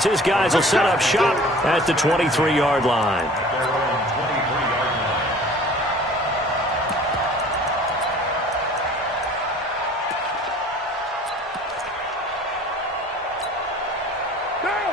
as his guys will set up shop at the 23-yard line.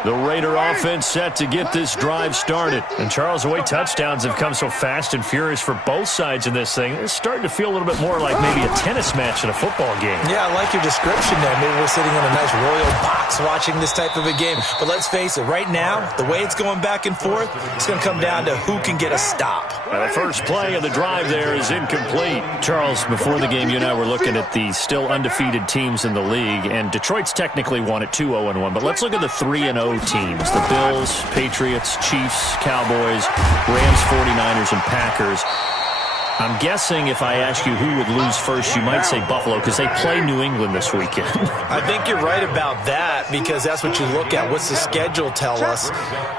The Raider offense set to get this drive started. And, Charles, the way touchdowns have come so fast and furious for both sides in this thing, it's starting to feel a little bit more like maybe a tennis match in a football game. Yeah, I like your description there. Maybe we're sitting in a nice royal box watching this type of a game. But let's face it, right now, the way it's going back and forth, it's going to come down to who can get a stop. The first play of the drive there is incomplete. Charles, before the game, you and I were looking at the still undefeated teams in the league, and Detroit's technically won at 2-0-1. But let's look at the 3-0 teams. The Bills, Patriots, Chiefs, Cowboys, Rams, 49ers, and Packers. I'm guessing if I ask you who would lose first, you might say Buffalo because they play New England this weekend. I think you're right about that because that's what you look at. What's the schedule tell us?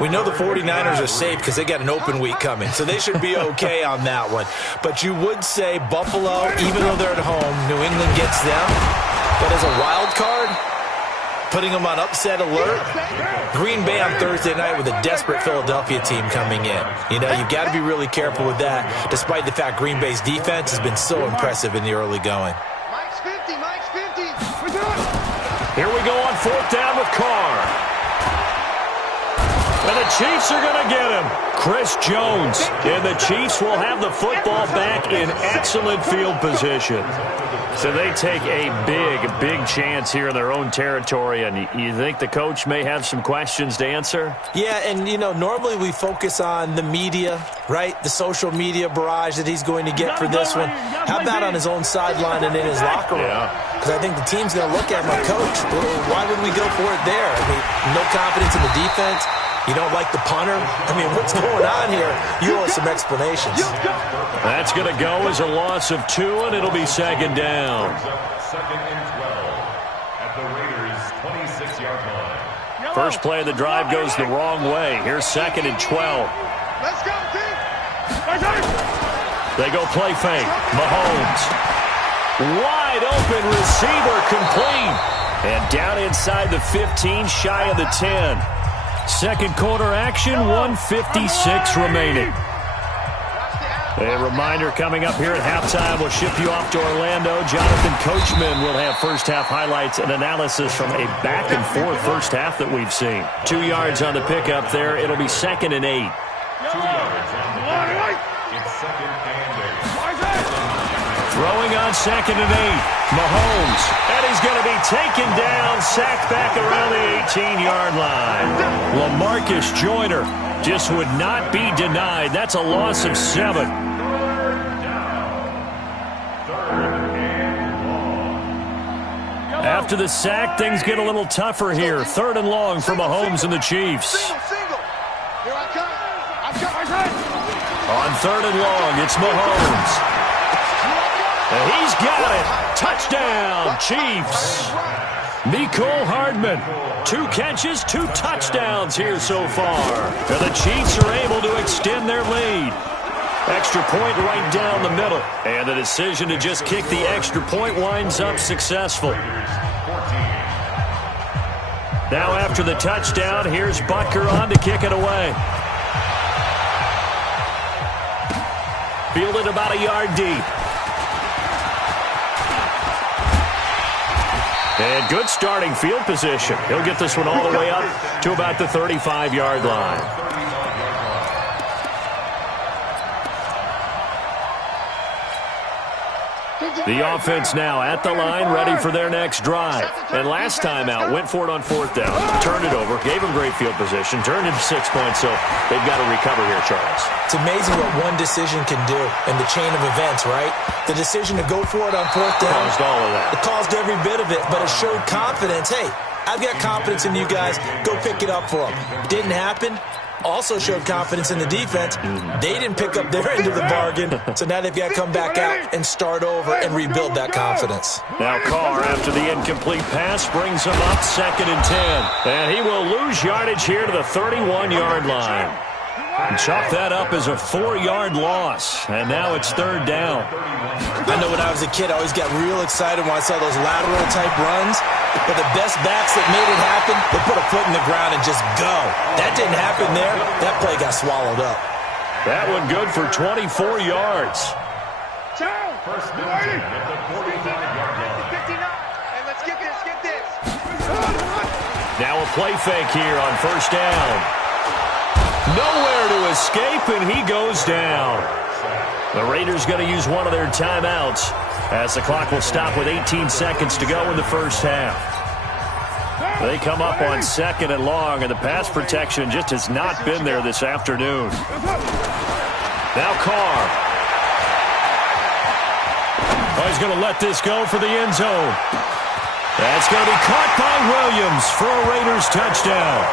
We know the 49ers are safe because they got an open week coming, so they should be okay on that one. But you would say Buffalo, even though they're at home, New England gets them. But as a wild card, putting them on upset alert, Green Bay on Thursday night with a desperate Philadelphia team coming in. You know, you've got to be really careful with that, despite the fact Green Bay's defense has been so impressive in the early going. Mike's 50, Mike's 50. Here we go on fourth down with Carr. And the Chiefs are going to get him. Chris Jones. And the Chiefs will have the football back in excellent field position. So they take a big chance here in their own territory. And you think the coach may have some questions to answer? Yeah, and, you know, normally we focus on the media, right? The social media barrage that he's going to get for this one. How about on his own sideline and in his locker room? Because I think the team's going to look at him like, Coach, why would we go for it there? I mean, no confidence in the defense. You don't like the punter? I mean, what's going on here? You owe us some explanations. That's going to go as a loss of 2, and it'll be second down. Second and 12 at the Raiders' 26-yard line. First play of the drive goes the wrong way. Here's second and 12. Let's go, team. They go play fake. Mahomes. Wide open receiver complete. And down inside the 15, shy of the 10. Second quarter action, 1:56 remaining. A reminder coming up here at halftime. We'll ship you off to Orlando. Jonathan Coachman will have first-half highlights and analysis from a back-and-forth first half that we've seen. 2 yards on the pickup there. It'll be second and 8. 2 yards on the play. It's second and 8. Throwing on second and 8. Mahomes. And he's going to be taken down, sacked back around the 18-yard line. LaMarcus Joyner just would not be denied. That's a loss of 7. After the sack, things get a little tougher here. Third and long for Mahomes and the Chiefs. Single. Here I come. On third and long, it's Mahomes. And he's got it. Touchdown, Chiefs. Mecole Hardman. 2 catches, 2 touchdowns here so far. And the Chiefs are able to extend their lead. Extra point right down the middle. And the decision to just kick the extra point winds up successful. Now after the touchdown, here's Butker on to kick it away. Fielded about a yard deep. And good starting field position. He'll get this one all the way up to about the 35-yard line. The offense now at the line, ready for their next drive. And last time out, went for it on fourth down, turned it over, gave them great field position, turned into 6 points, so they've got to recover here, Charles. It's amazing what one decision can do in the chain of events, right? The decision to go for it on fourth down. Caused all of that. It caused every bit of it, but it showed confidence. Hey, I've got confidence in you guys. Go pick it up for them. Didn't happen. Also showed confidence in the defense. They didn't pick up their end of the bargain, so now they've got to come back out and start over and rebuild that confidence. Now Carr, after the incomplete pass, brings him up second and 10. And he will lose yardage here to the 31-yard line. And chalk that up as a 4-yard loss. And now it's third down. I know when I was a kid, I always got real excited when I saw those lateral-type runs. But the best backs that made it happen, they put a foot in the ground and just go. That didn't happen there. That play got swallowed up. That one good for 24 yards. First down at the 45-yard line. 59. Hey, let's get this. Now a play fake here on first down. Nowhere to escape, and he goes down. The Raiders going to use one of their timeouts as the clock will stop with 18 seconds to go in the first half. They come up on 2nd and long, and the pass protection just has not been there this afternoon. Now Carr. Oh, he's going to let this go for the end zone. That's going to be caught by Williams for a Raiders touchdown.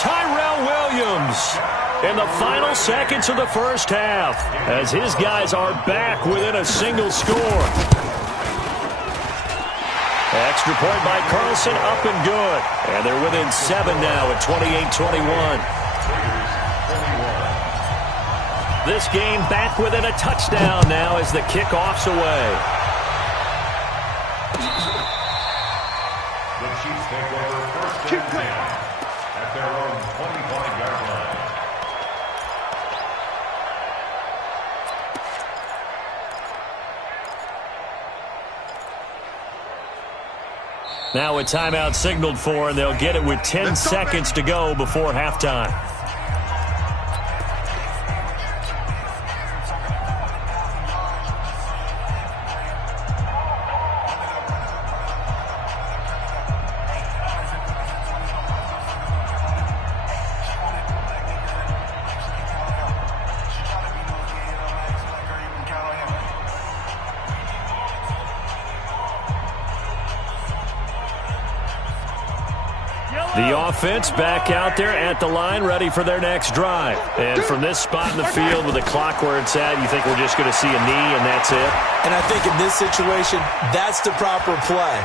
Tyrell Williams in the final seconds of the first half as his guys are back within a single score. Extra point by Carlson, up and good. And they're within 7 now at 28-21. This game back within a touchdown now as the kickoff's away. The Chiefs take over first and 10 at their own 25-yard line. Now a timeout signaled for, and they'll get it with 10 seconds to go before halftime. The offense back out there at the line, ready for their next drive. And from this spot in the field with the clock where it's at, you think we're just going to see a knee and that's it? And I think in this situation, that's the proper play.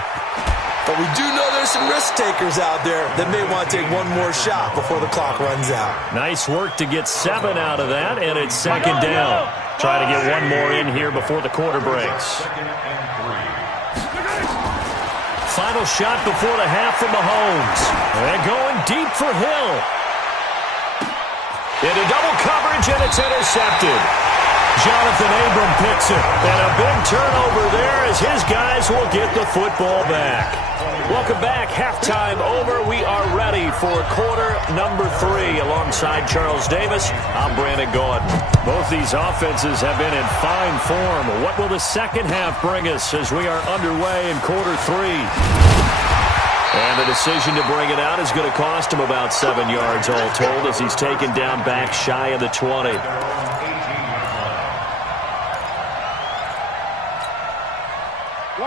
But we do know there's some risk takers out there that may want to take one more shot before the clock runs out. Nice work to get 7 out of that, and it's 2nd down. Trying to get one more in here before the quarter breaks. Final shot before the half from Mahomes. And going deep for Hill. Into double coverage, and it's intercepted. Jonathan Abram picks it. And a big turnover there as his guys will get the football back. Welcome back. Halftime over. We are ready for quarter number 3. Alongside Charles Davis, I'm Brandon Gordon. Both these offenses have been in fine form. What will the second half bring us as we are underway in quarter 3? And the decision to bring it out is going to cost him about 7 yards all told as he's taken down back shy of the 20.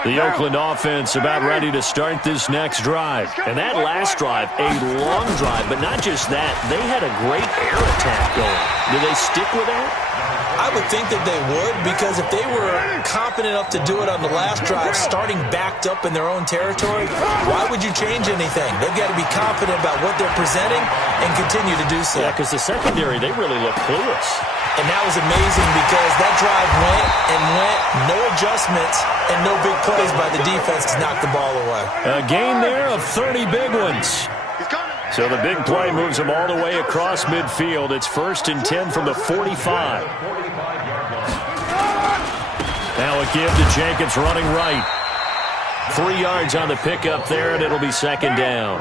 The Oakland offense about ready to start this next drive. And that last drive, a long drive, but not just that. They had a great air attack going. Do they stick with that? I would think that they would, because if they were confident enough to do it on the last drive, starting backed up in their own territory, why would you change anything? They've got to be confident about what they're presenting and continue to do so. Yeah, because the secondary, they really look clueless. And that was amazing because that drive went and went, no adjustments, and no big plays by the defense to knock the ball away. A gain there of 30 big ones. So the big play moves them all the way across midfield. It's 1st and 10 from the 45. Now a give to Jacobs running right. 3 yards on the pickup there, and it'll be 2nd down.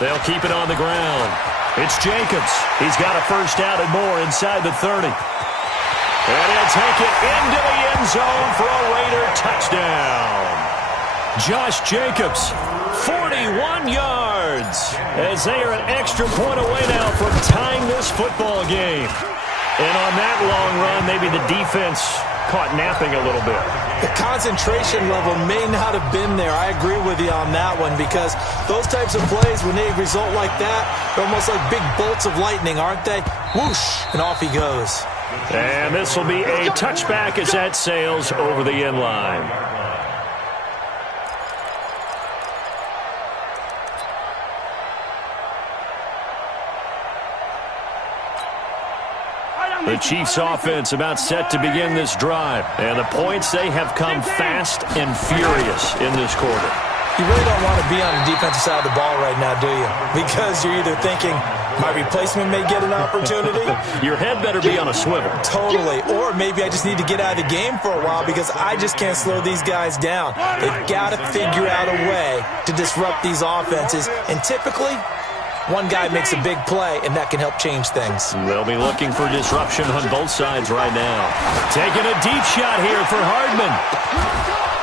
They'll keep it on the ground. It's Jacobs. He's got a first down and more inside the 30. And he'll take it into the end zone for a Raider touchdown. Josh Jacobs, 41 yards, as they are an extra point away now from tying this football game. And on that long run, maybe the defense caught napping a little bit. The concentration level may not have been there. I agree with you on that one, because those types of plays, when they result like that, they're almost like big bolts of lightning, aren't they? Whoosh, and off he goes. And this will be a touchback as that sails over the end line. The Chiefs offense about set to begin this drive. And the points, they have come fast and furious in this quarter. You really don't want to be on the defensive side of the ball right now, do you? Because you're either thinking, my replacement may get an opportunity. Your head better be on a swivel. Totally. Or maybe I just need to get out of the game for a while because I just can't slow these guys down. They've got to figure out a way to disrupt these offenses. And typically, one guy makes a big play, and that can help change things. They'll be looking for disruption on both sides right now. Taking a deep shot here for Hardman.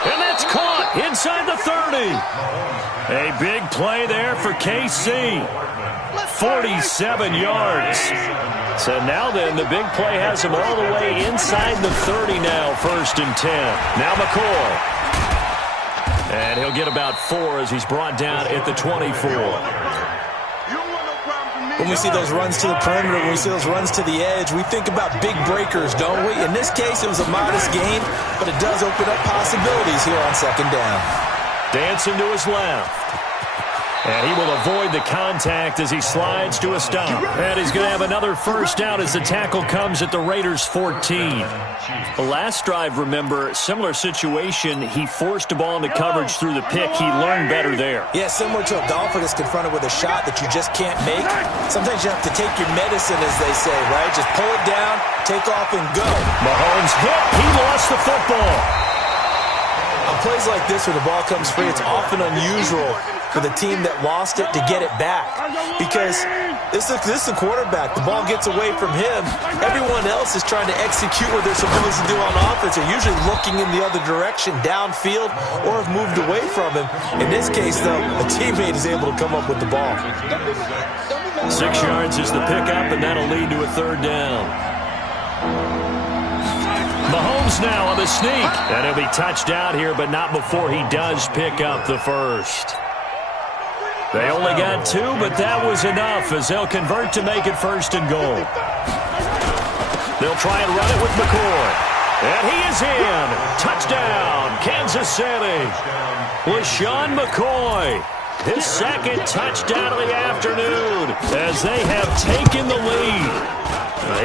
And that's caught inside the 30. A big play there for KC. 47 yards. So now then, the big play has him all the way inside the 30 now, 1st and 10. Now McCoy. And he'll get about 4 as he's brought down at the 24. When we see those runs to the perimeter, when we see those runs to the edge, we think about big breakers, don't we? In this case, it was a modest gain, but it does open up possibilities here on 2nd down. Dancing to his left. And he will avoid the contact as he slides to a stop. And he's going to have another 1st down as the tackle comes at the Raiders' 14. The last drive, remember, similar situation. He forced a ball into coverage through the pick. He learned better there. Yeah, similar to a golfer that's confronted with a shot that you just can't make. Sometimes you have to take your medicine, as they say, right? Just pull it down, take off, and go. Mahomes hit. He lost the football. On plays like this where the ball comes free, it's often unusual for the team that lost it to get it back. Because this is the quarterback. The ball gets away from him. Everyone else is trying to execute what they're supposed to do on offense. They're usually looking in the other direction, downfield, or have moved away from him. In this case, though, a teammate is able to come up with the ball. 6 yards is the pickup, and that'll lead to a 3rd down. Mahomes now on the sneak. And he'll be touched out here, but not before he does pick up the 1st. They only got 2, but that was enough as they'll convert to make it 1st and goal. They'll try and run it with McCoy. And he is in. Touchdown, Kansas City. LaShawn McCoy, his 2nd touchdown of the afternoon as they have taken the lead.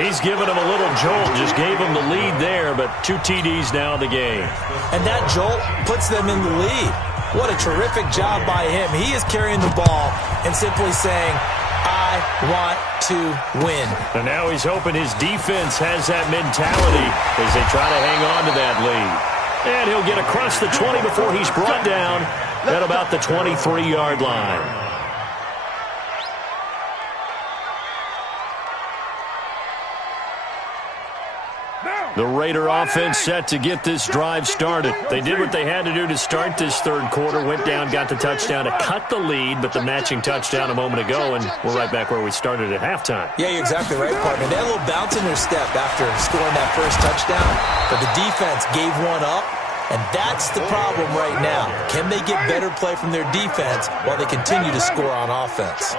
He's given him a little jolt, just gave him the lead there, but 2 TDs now in the game. And that jolt puts them in the lead. What a terrific job by him. He is carrying the ball and simply saying, I want to win. And now he's hoping his defense has that mentality as they try to hang on to that lead. And he'll get across the 20 before he's brought down at about the 23-yard line. The Raider offense set to get this drive started. They did what they had to do to start this 3rd quarter, went down, got the touchdown to cut the lead, but the matching touchdown a moment ago, and we're right back where we started at halftime. Yeah, you're exactly right, partner. They had a little bounce in their step after scoring that 1st touchdown, but the defense gave one up, and that's the problem right now. Can they get better play from their defense while they continue to score on offense?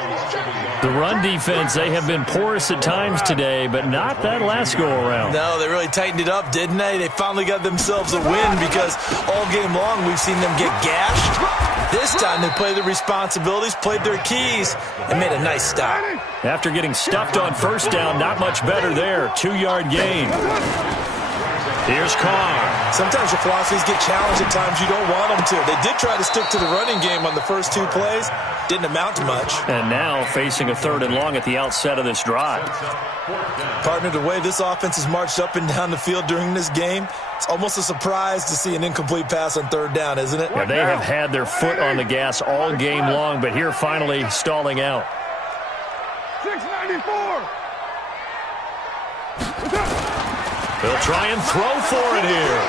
The run defense, they have been porous at times today, but not that last go-around. No, they really tightened it up, didn't they? They finally got themselves a win because all game long we've seen them get gashed. This time they played their responsibilities, played their keys, and made a nice stop. After getting stuffed on 1st down, not much better there. 2-yard gain. Here's Carr. Sometimes your philosophies get challenged at times you don't want them to. They did try to stick to the running game on the first 2 plays. Didn't amount to much. And now facing a 3rd and long at the outset of this drive. Partner, the way this offense has marched up and down the field during this game, it's almost a surprise to see an incomplete pass on 3rd down, isn't it? Yeah, they have had their foot on the gas all game long, but here finally stalling out. 694. They'll try and throw for it here.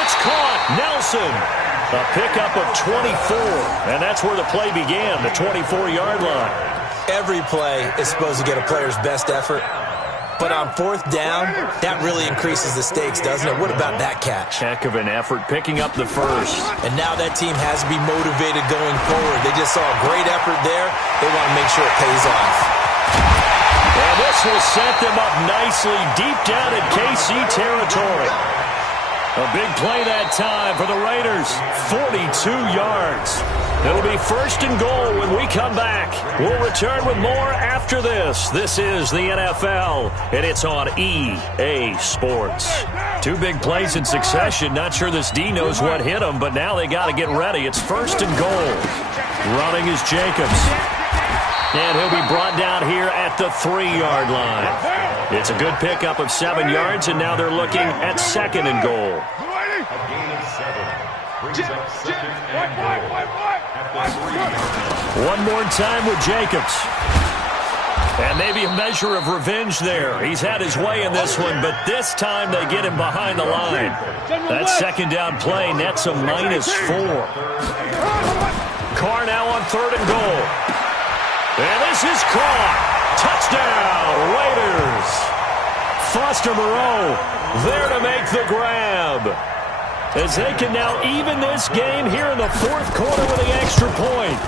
It's caught. Nelson. A pickup of 24. And that's where the play began, the 24-yard line. Every play is supposed to get a player's best effort. But on 4th down, that really increases the stakes, doesn't it? What about that catch? Heck of an effort, picking up the 1st. And now that team has to be motivated going forward. They just saw a great effort there. They want to make sure it pays off. And this will set them up nicely deep down in KC territory. A big play that time for the Raiders. 42 yards. It'll be 1st and goal when we come back. We'll return with more after this. This is the NFL, and it's on EA Sports. 2 big plays in succession. Not sure this D knows what hit him, but now they got to get ready. It's 1st and goal. Running is Jacobs. And he'll be brought down here at the 3-yard line. It's a good pickup of 7 yards, and now they're looking at 2nd and goal. A gain of 7. Brings up 2nd and goal at the 3-yard line. One more time with Jacobs. And maybe a measure of revenge there. He's had his way in this one, but this time they get him behind the line. That 2nd down play nets a -4. Carr now on 3rd and goal. And this is caught. Touchdown, Raiders. Foster Moreau there to make the grab. As they can now even this game here in the 4th quarter with the extra point.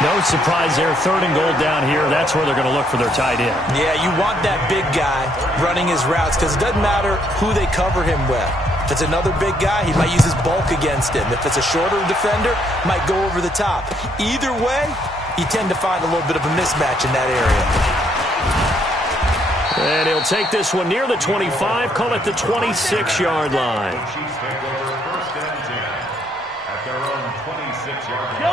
No surprise there, 3rd and goal down here. That's where they're going to look for their tight end. Yeah, you want that big guy running his routes because it doesn't matter who they cover him with. If it's another big guy, he might use his bulk against him. If it's a shorter defender, might go over the top. Either way, you tend to find a little bit of a mismatch in that area. And he'll take this one near the 25, call it the 26-yard line.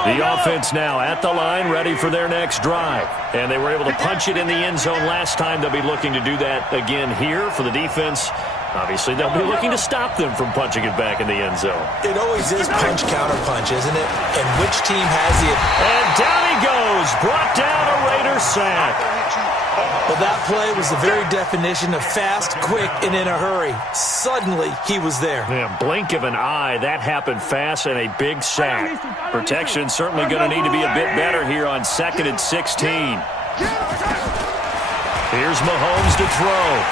The offense now at the line, ready for their next drive. And they were able to punch it in the end zone last time. They'll be looking to do that again here for the defense. Obviously, they'll be looking to stop them from punching it back in the end zone. It always is punch-counter-punch, isn't it? And which team has it? And down he goes. Brought down a Raider sack. Well, that play was the very definition of fast, quick, and in a hurry. Suddenly, he was there. Yeah, blink of an eye. That happened fast and a big sack. Protection certainly going to need to be a bit better here on 2nd and 16. Here's Mahomes to throw.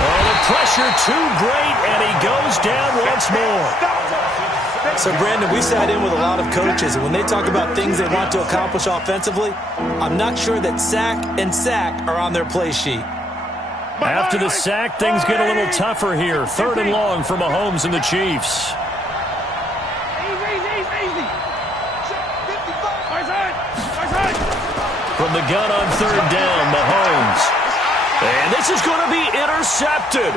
Oh, the pressure too great, and he goes down once more. So, Brandon, we sat in with a lot of coaches, and when they talk about things they want to accomplish offensively, I'm not sure that sack and sack are on their play sheet. After the sack, things get a little tougher here. 3rd and long for Mahomes and the Chiefs. From the gun on 3rd down, Mahomes. And this is going to be intercepted.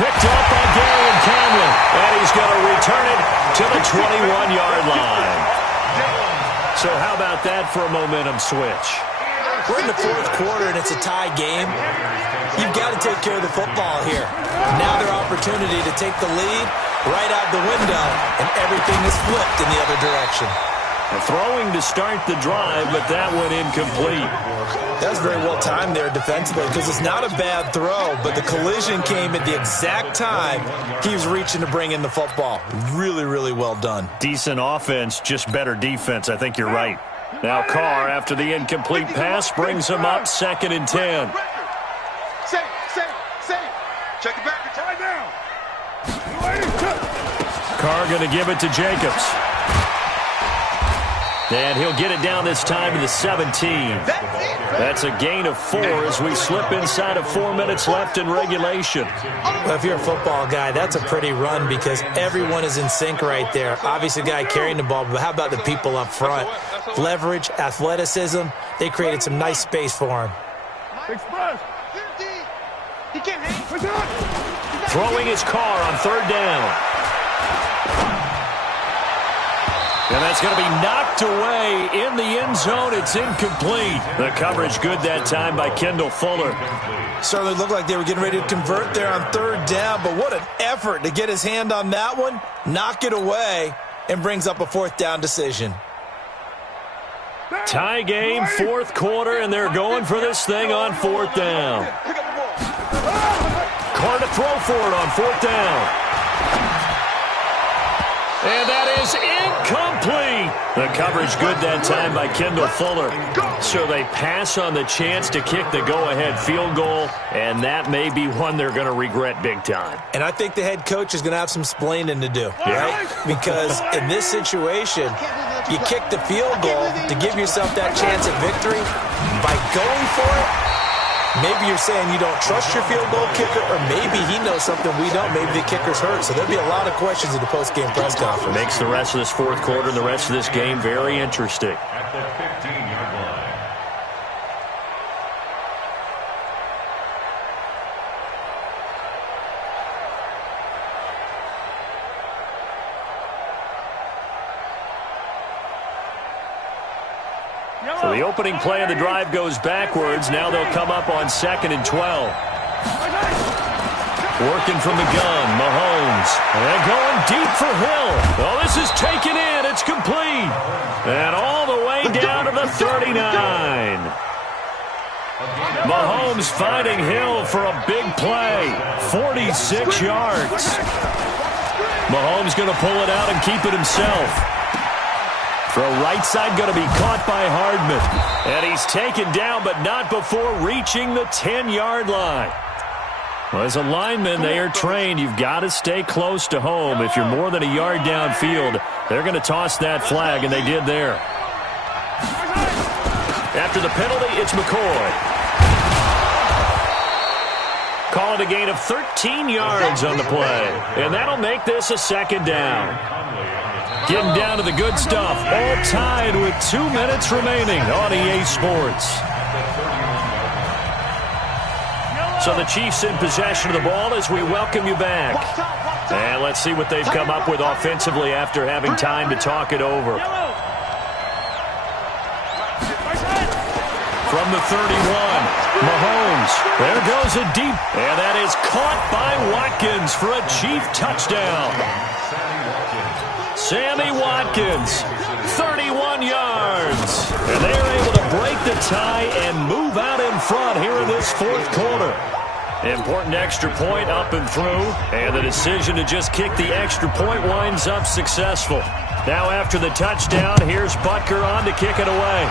Picked up by Gary Camlin. And he's going to return it to the 21-yard line. So how about that for a momentum switch? We're in the 4th quarter, and it's a tie game. You've got to take care of the football here. Now their opportunity to take the lead right out the window, and everything is flipped in the other direction. Throwing to start the drive, but that one incomplete. That was very well timed there defensively because it's not a bad throw, but the collision came at the exact time he was reaching to bring in the football. Really, really well done. Decent offense, just better defense. I think you're right. Now Carr, after the incomplete pass, brings him up 2nd and 10. Check it back. Tie down. Carr going to give it to Jacobs. And he'll get it down this time to the 17. That's a gain of 4 as we slip inside of 4 minutes left in regulation. Well, if you're a football guy, that's a pretty run because everyone is in sync right there. Obviously, the guy carrying the ball, but how about the people up front? Leverage, athleticism, they created some nice space for him. Throwing his Carr on 3rd down. And that's going to be knocked away in the end zone. It's incomplete. The coverage good that time by Kendall Fuller. Certainly looked like they were getting ready to convert there on 3rd down, but what an effort to get his hand on that one, knock it away, and brings up a 4th down decision. Tie game, 4th quarter, and they're going for this thing on 4th down. Carr to throw for it on 4th down. And that is incomplete. The coverage good that time by Kendall Fuller. So they pass on the chance to kick the go-ahead field goal, and that may be one they're going to regret big time. And I think the head coach is going to have some splaining to do, right? Because in this situation, you kick the field goal to give yourself that chance at victory. By going for it, Maybe you're saying you don't trust your field goal kicker, or maybe he knows something we don't. Maybe the kicker's hurt. So there'll be a lot of questions in the post-game press conference. Makes the rest of this fourth quarter and the rest of this game very interesting. At the 15-yard line. So the opening play of the drive goes backwards. Now they'll come up on 2nd and 12. Working from the gun, Mahomes. And going deep for Hill. Oh, this is taken in. It's complete. And all the way down to the 39. Mahomes finding Hill for a big play. 46 yards. Mahomes going to pull it out and keep it himself. Throw right side going to be caught by Hardman. And he's taken down, but not before reaching the 10-yard line. Well, as a lineman, they are trained. You've got to stay close to home. If you're more than a yard downfield, they're going to toss that flag, and they did there. After the penalty, it's McCoy. Calling a gain of 13 yards on the play. And that'll make this a 2nd down. Getting down to the good stuff. All tied with 2 minutes remaining on EA Sports. So the Chiefs in possession of the ball as we welcome you back. And let's see what they've come up with offensively after having time to talk it over. From the 31, Mahomes. There goes a deep. And that is caught by Watkins for a Chief touchdown. Sammy Watkins, 31 yards. And they are able to break the tie and move out in front here in this fourth quarter. Important extra point up and through. And the decision to just kick the extra point winds up successful. Now after the touchdown, here's Butker on to kick it away.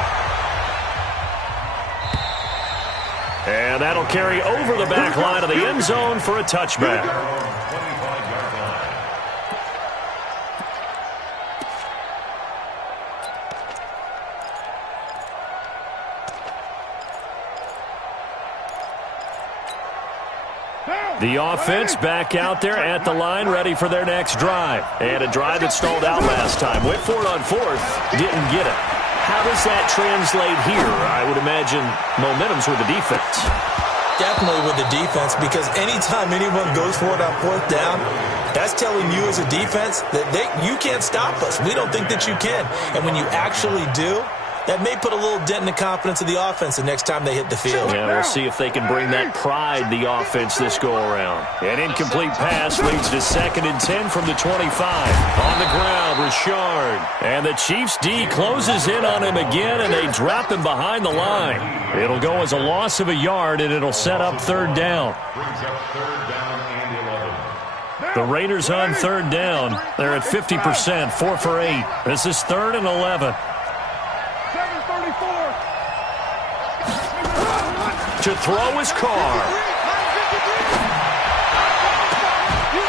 And that'll carry over the back line of the end zone for a touchback. The offense back out there at the line, ready for their next drive. And a drive that stalled out last time. Went for it on 4th, didn't get it. How does that translate here? I would imagine momentum's with the defense. Definitely with the defense, because anytime anyone goes for it on 4th down, that's telling you as a defense that you can't stop us. We don't think that you can. And when you actually do, that may put a little dent in the confidence of the offense the next time they hit the field. Yeah, we'll see if they can bring that pride, the offense, this go-around. An incomplete pass leads to 2nd and 10 from the 25. On the ground, Richard. And the Chiefs' D closes in on him again, and they drop him behind the line. It'll go as a loss of a yard, and it'll set up 3rd down. Brings up 3rd down and 11. The Raiders on 3rd down. They're at 50%, 4 for 8. This is 3rd and 11. To throw his Carr.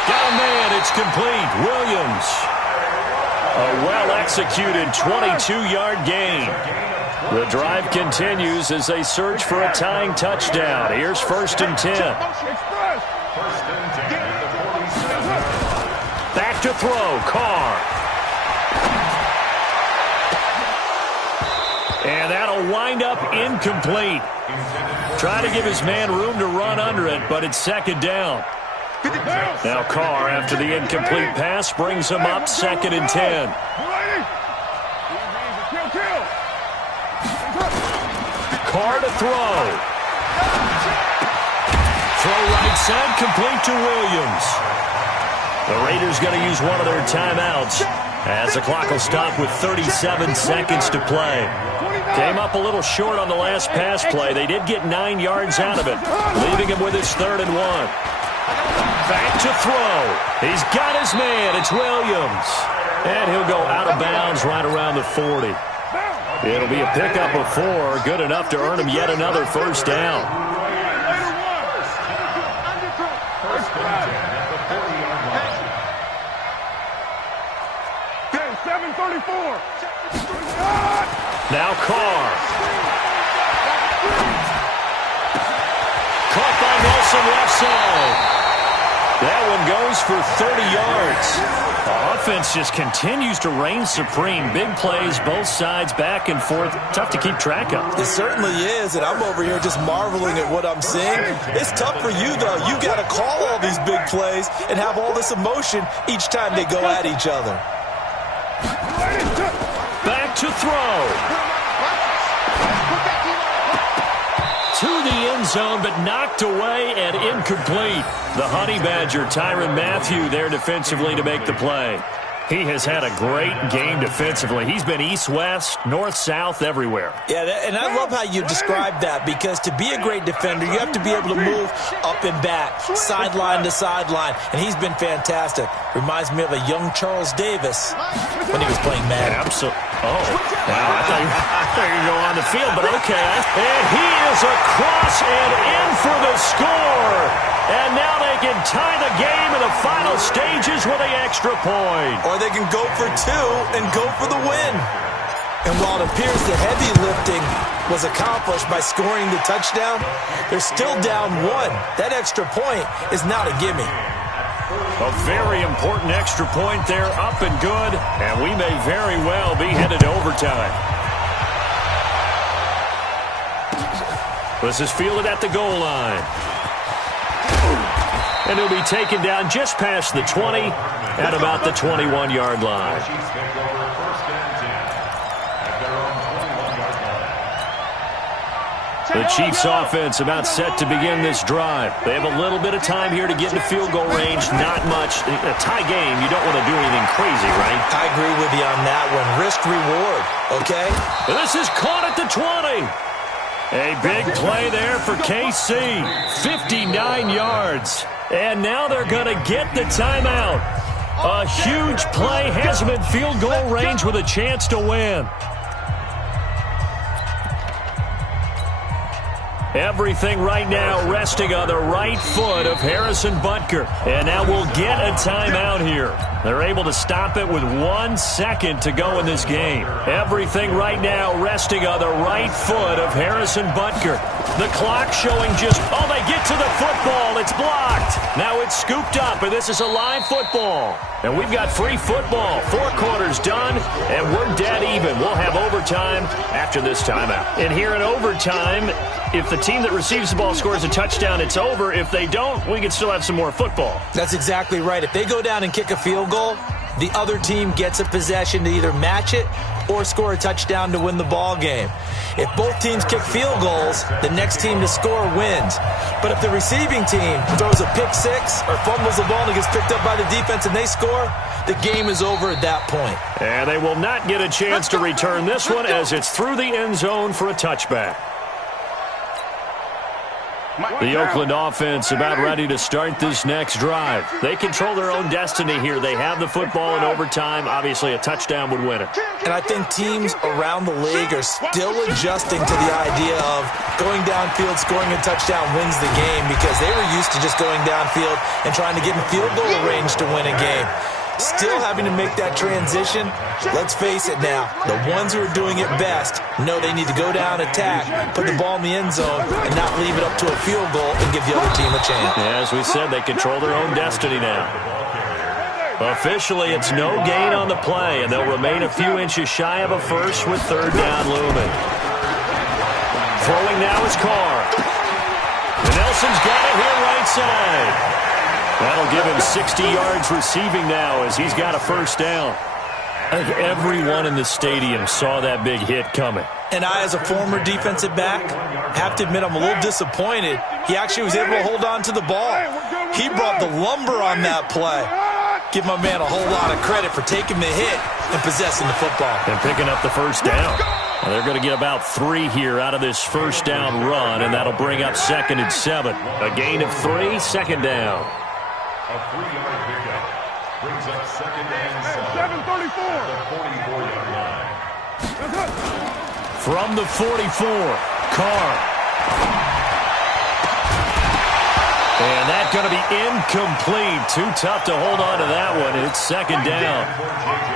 Got a man, it's complete. Williams. A well-executed 22-yard gain. The drive continues as they search for a tying touchdown. Here's 1st and 10. Back to throw, Carr. And that'll wind up incomplete. Try to give his man room to run under it, but it's 2nd down. Now Carr, after the incomplete pass, brings him up 2nd and 10. Carr to throw. Throw right side, complete to Williams. The Raiders going to use one of their timeouts as the clock will stop with 37 seconds to play. Came up a little short on the last pass play. They did get 9 yards out of it, leaving him with his 3rd and 1. Back to throw. He's got his man. It's Williams. And he'll go out of bounds right around the 40. It'll be a pickup of 4, good enough to earn him yet another 1st down. 7:34. Now Carr. Wilson left side. That one goes for 30 yards. The offense just continues to reign supreme. Big plays, both sides, back and forth. Tough to keep track of. It certainly is, and I'm over here just marveling at what I'm seeing. It's tough for you, though. You got to call all these big plays and have all this emotion each time they go at each other. Back to throw. To the end zone, but knocked away and incomplete. The Honey Badger, Tyrann Mathieu, there defensively to make the play. He has had a great game defensively. He's been east-west, north-south, everywhere. Yeah, and I love how you describe that, because to be a great defender, you have to be able to move up and back, sideline to sideline, and he's been fantastic. Reminds me of a young Charles Davis when he was playing Madden. Absolutely. Oh, wow, I thought you could go on the field, but okay. And he is across and in for the score. And now they can tie the game in the final stages with an extra point. Or they can go for two and go for the win. And while it appears the heavy lifting was accomplished by scoring the touchdown, they're still down one. That extra point is not a gimme. A very important extra point there, up and good, and we may very well be headed to overtime. This is fielded at the goal line. And he'll be taken down just past the 20 at about the 21-yard line. The Chiefs offense about set to begin this drive. They have a little bit of time here to get into field goal range. Not much. A tie game, you don't want to do anything crazy, right? I agree with you on that one. Risk reward, okay? This is caught at the 20. A big play there for KC. 59 yards. And now they're going to get the timeout. A huge play has them in field goal range with a chance to win. Everything right now resting on the right foot of Harrison Butker. And now we'll get a timeout here. They're able to stop it with 1 second to go in this game. Everything right now resting on the right foot of Harrison Butker. The clock showing just, they get to the football. It's blocked. Now it's scooped up, and this is a live football. And we've got free football. 4 quarters done, and we're dead even. We'll have overtime after this timeout. And here in overtime, if the team that receives the ball scores a touchdown, it's over. If they don't, we can still have some more football. That's exactly right. If they go down and kick a field goal, the other team gets a possession to either match it or score a touchdown to win the ball game. If both teams kick field goals, the next team to score wins. But if the receiving team throws a pick six or fumbles the ball and it gets picked up by the defense and they score, the game is over at that point. And they will not get a chance to return this one as it's through the end zone for a touchback. The Oakland offense about ready to start this next drive. They control their own destiny here. They have the football in overtime. Obviously, a touchdown would win it. And I think teams around the league are still adjusting to the idea of going downfield, scoring a touchdown wins the game, because they were used to just going downfield and trying to get in field goal range to win a game. Still having to make that transition. Let's face it now, the ones who are doing it best know they need to go down, attack, put the ball in the end zone, and not leave it up to a field goal and give the other team a chance. Yeah, as we said, they control their own destiny now. Officially, it's no gain on the play, and they'll remain a few inches shy of a first with third down looming. Throwing now is Carr. And Nelson's got it here right side. That'll give him 60 yards receiving now as he's got a first down. I think everyone in the stadium saw that big hit coming. And I, as a former defensive back, have to admit I'm a little disappointed. He actually was able to hold on to the ball. He brought the lumber on that play. Give my man a whole lot of credit for taking the hit and possessing the football. And picking up the first down. Well, they're going to get about 3 here out of this first down run, and that'll bring up 2nd and 7. A gain of 3, second down. A 3-yard pickup brings up 2nd and 7. 7:34. The 44-yard line. From the 44, Carr. And that going to be incomplete. Too tough to hold on to that one. It's second down.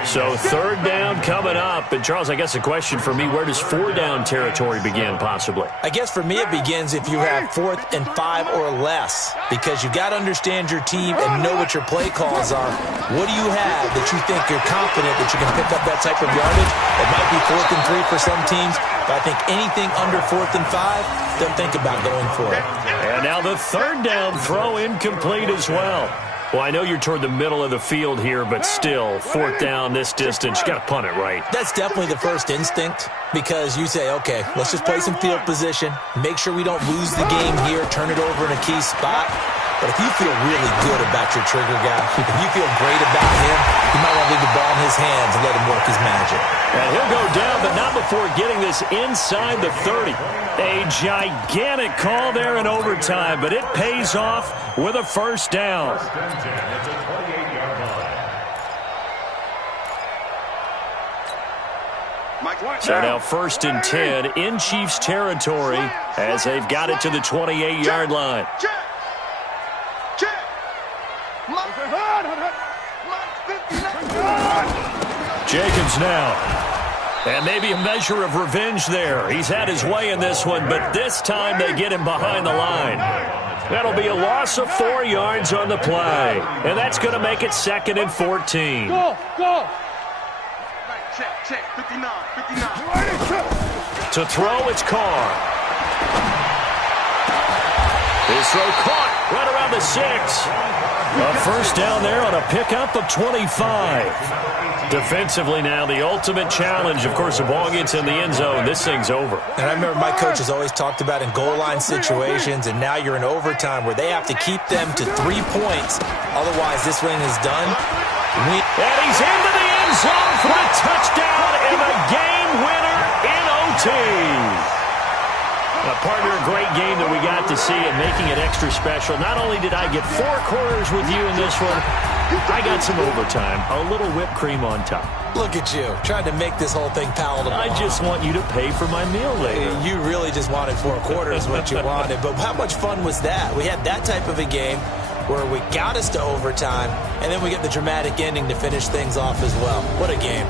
So third down coming up. And, Charles, I guess a question for me, where does 4-down territory begin possibly? I guess for me it begins if you have 4th and 5 or less, because you've got to understand your team and know what your play calls are. What do you have that you think you're confident that you can pick up that type of yardage? It might be 4th and 3 for some teams, but I think anything under 4th and 5, don't think about going for it. And now the third down throw incomplete as well. Well, I know you're toward the middle of the field here, but still, 4th down this distance, you got to punt it right. That's definitely the first instinct, because you say, okay, let's just play some field position, make sure we don't lose the game here, turn it over in a key spot. But if you feel really good about your trigger guy, if you feel great about him, you might want to leave the ball in his hands and let him work his magic. And he'll go down, but not before getting this inside the 30. A gigantic call there in overtime, but it pays off with a first down. So now 1st and 10 in Chiefs territory as they've got it to the 28-yard line. Jacobs now. And maybe a measure of revenge there. He's had his way in this one, but this time they get him behind the line. That'll be a loss of 4 yards on the play. And that's going to make it 2nd and 14. Go! Check. 59. To throw, it's Carr. His throw caught right around the 6. A first down there on a pickup of 25. Defensively now, the ultimate challenge. Of course, the ball gets in the end zone. This thing's over. And I remember my coach has always talked about in goal line situations, and now you're in overtime where they have to keep them to 3 points. Otherwise, this thing is done. And he's into the end zone for a touchdown and a game winner in OT. Partner, a great game that we got to see and making it extra special. Not only did I get 4 quarters with you in this one, I got some overtime, a little whipped cream on top. Look at you, trying to make this whole thing palatable. I just want you to pay for my meal later. You really just wanted 4 quarters, what you wanted. But how much fun was that? We had that type of a game where we got us to overtime, and then we get the dramatic ending to finish things off as well. What a game.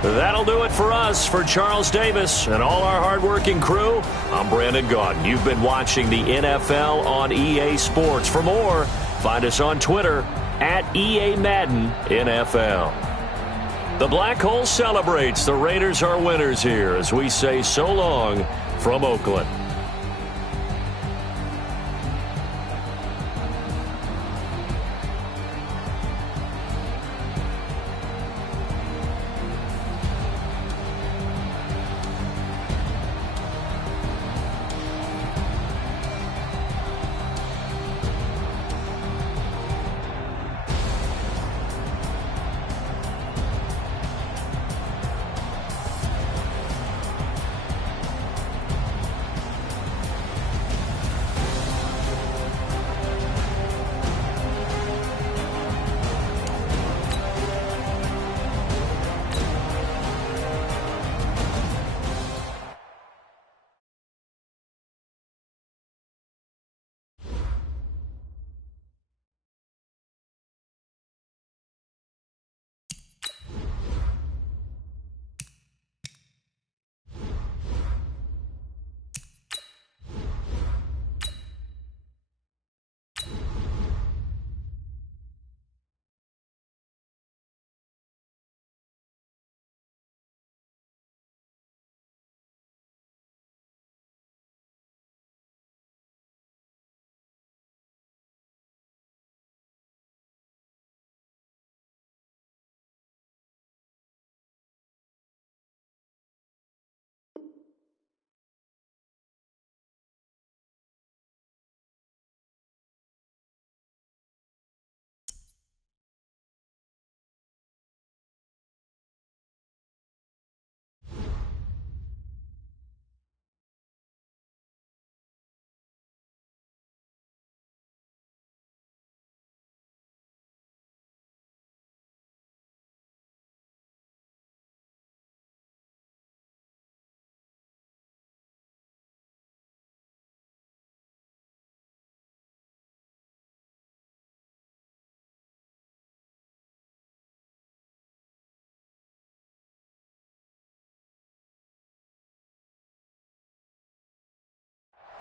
That'll do it for us. For Charles Davis and all our hardworking crew, I'm Brandon Gaudin. You've been watching the NFL on EA Sports. For more, find us on Twitter at EA Madden NFL. The Black Hole celebrates. The Raiders are winners here as we say so long from Oakland.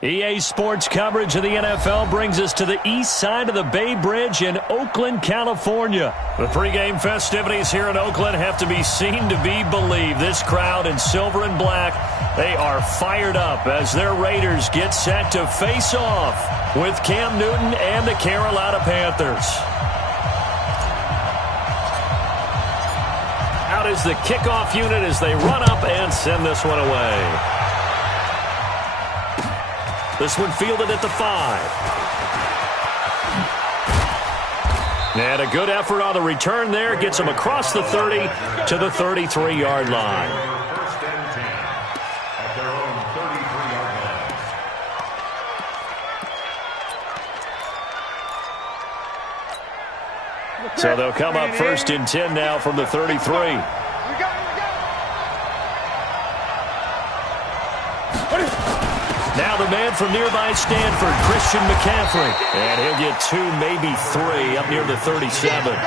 EA Sports coverage of the NFL brings us to the east side of the Bay Bridge in Oakland, California. The pregame festivities here in Oakland have to be seen to be believed. This crowd in silver and black, they are fired up as their Raiders get set to face off with Cam Newton and the Carolina Panthers. Out is the kickoff unit as they run up and send this one away. This one fielded at the 5. And a good effort on the return there. Gets him across the 30 to the 33-yard line. First and 10 at their own 33-yard line. So they'll come up first and 10 now from the 33. Now the man from nearby Stanford, Christian McCaffrey. And he'll get 2, maybe 3 up near the 37.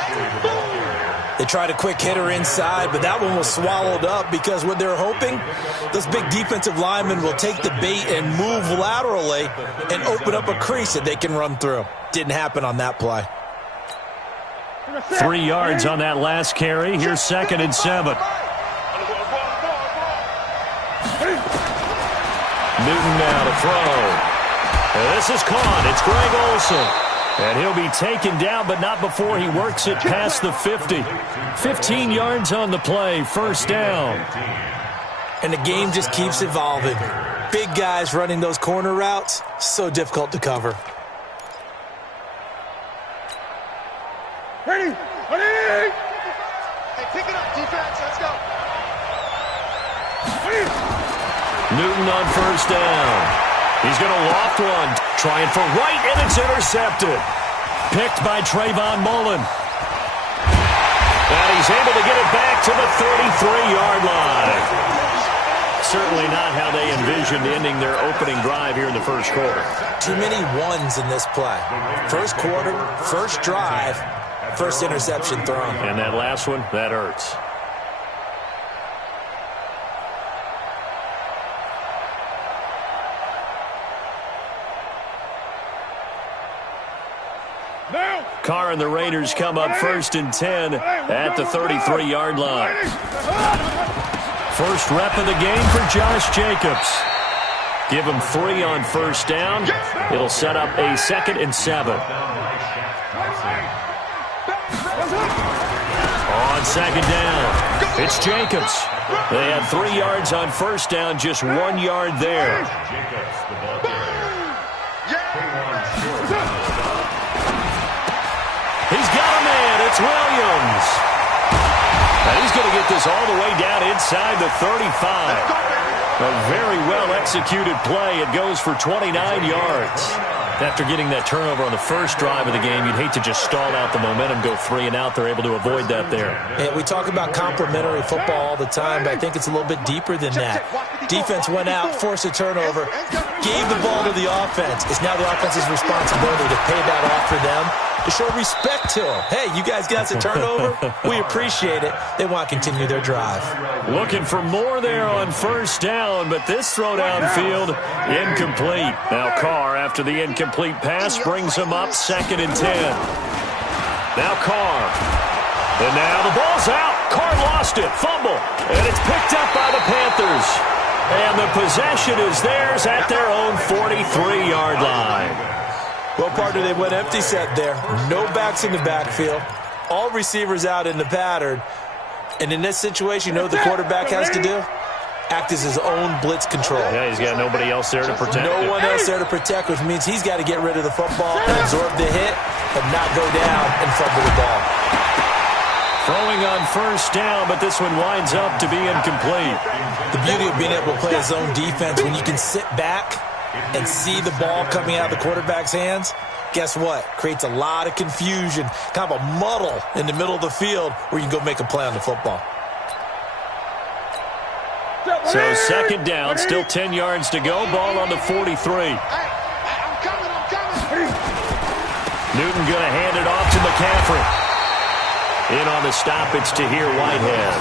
They tried a quick hitter inside, but that one was swallowed up because what they're hoping, those big defensive linemen will take the bait and move laterally and open up a crease that they can run through. Didn't happen on that play. 3 yards on that last carry. Here's 2nd and 7. Newton now to throw. And this is caught. It's Greg Olsen. And he'll be taken down, but not before he works it past the 50. 15 yards on the play. First down. And the game just keeps evolving. Big guys running those corner routes, so difficult to cover. Ready! Ready! Hey, pick it up, defense. Let's go. Newton on first down. He's going to loft one. Trying for right, and it's intercepted. Picked by Trayvon Mullen. And he's able to get it back to the 33-yard line. Certainly not how they envisioned ending their opening drive here in the first quarter. Too many ones in this play. First quarter, first drive, first interception thrown. And that last one, that hurts. Carr and the Raiders come up first and 10 at the 33-yard line. First rep of the game for Josh Jacobs. Give him 3 on first down. It'll set up a 2nd and 7. On 2nd down, it's Jacobs. They had 3 yards on first down, just 1 yard there. He's got a man. It's Williams. And he's going to get this all the way down inside the 35. A very well-executed play. It goes for 29 yards. After getting that turnover on the first drive of the game, you'd hate to just stall out the momentum, go 3 and out. They're able to avoid that there. And we talk about complementary football all the time, but I think it's a little bit deeper than that. Defense went out, forced a turnover, gave the ball to the offense. It's now the offense's responsibility to pay that off for them, to show respect to them. Hey, you guys got a turnover? We appreciate it. They want to continue their drive. Looking for more there on first down, but this throw downfield, incomplete. Now Carr, after the incomplete pass, brings him up 2nd and 10. Now Carr. And now the ball's out. Carr lost it. Fumble. And it's picked up by the Panthers. And the possession is theirs at their own 43-yard line. Well, partner, they went empty set there. No backs in the backfield. All receivers out in the pattern. And in this situation, you know what the quarterback has to do? Act as his own blitz control. Yeah, he's got nobody else there to protect. No one else there to protect, which means he's got to get rid of the football, absorb the hit, but not go down and fumble the ball. Throwing on first down, but this one winds up to be incomplete. The beauty of being able to play his own defense, when you can sit back and see the ball coming out of the quarterback's hands, guess what? Creates a lot of confusion, kind of a muddle in the middle of the field where you can go make a play on the football. So 2nd down, still 10 yards to go. Ball on the 43. I'm coming. Newton going to hand it off to McCaffrey. In on the stoppage to hear Whitehead.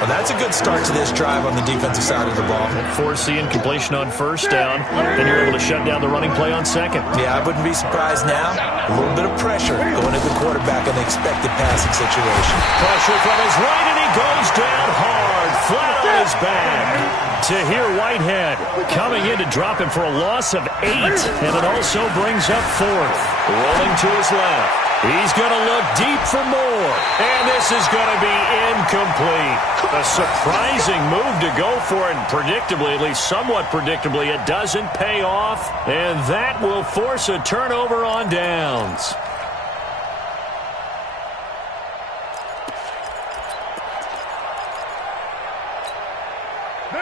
Well, that's a good start to this drive on the defensive side of the ball. Force the incompletion on first down, then you're able to shut down the running play on second. Yeah, I wouldn't be surprised now. A little bit of pressure going at the quarterback in the expected passing situation. Pressure from his right, and he goes down hard, flat on his back. Tahir Whitehead coming in to drop him for a loss of 8, and it also brings up 4th. Rolling to his left. He's going to look deep for more, and this is going to be incomplete. A surprising move to go for it, and predictably, at least somewhat predictably, it doesn't pay off, and that will force a turnover on downs.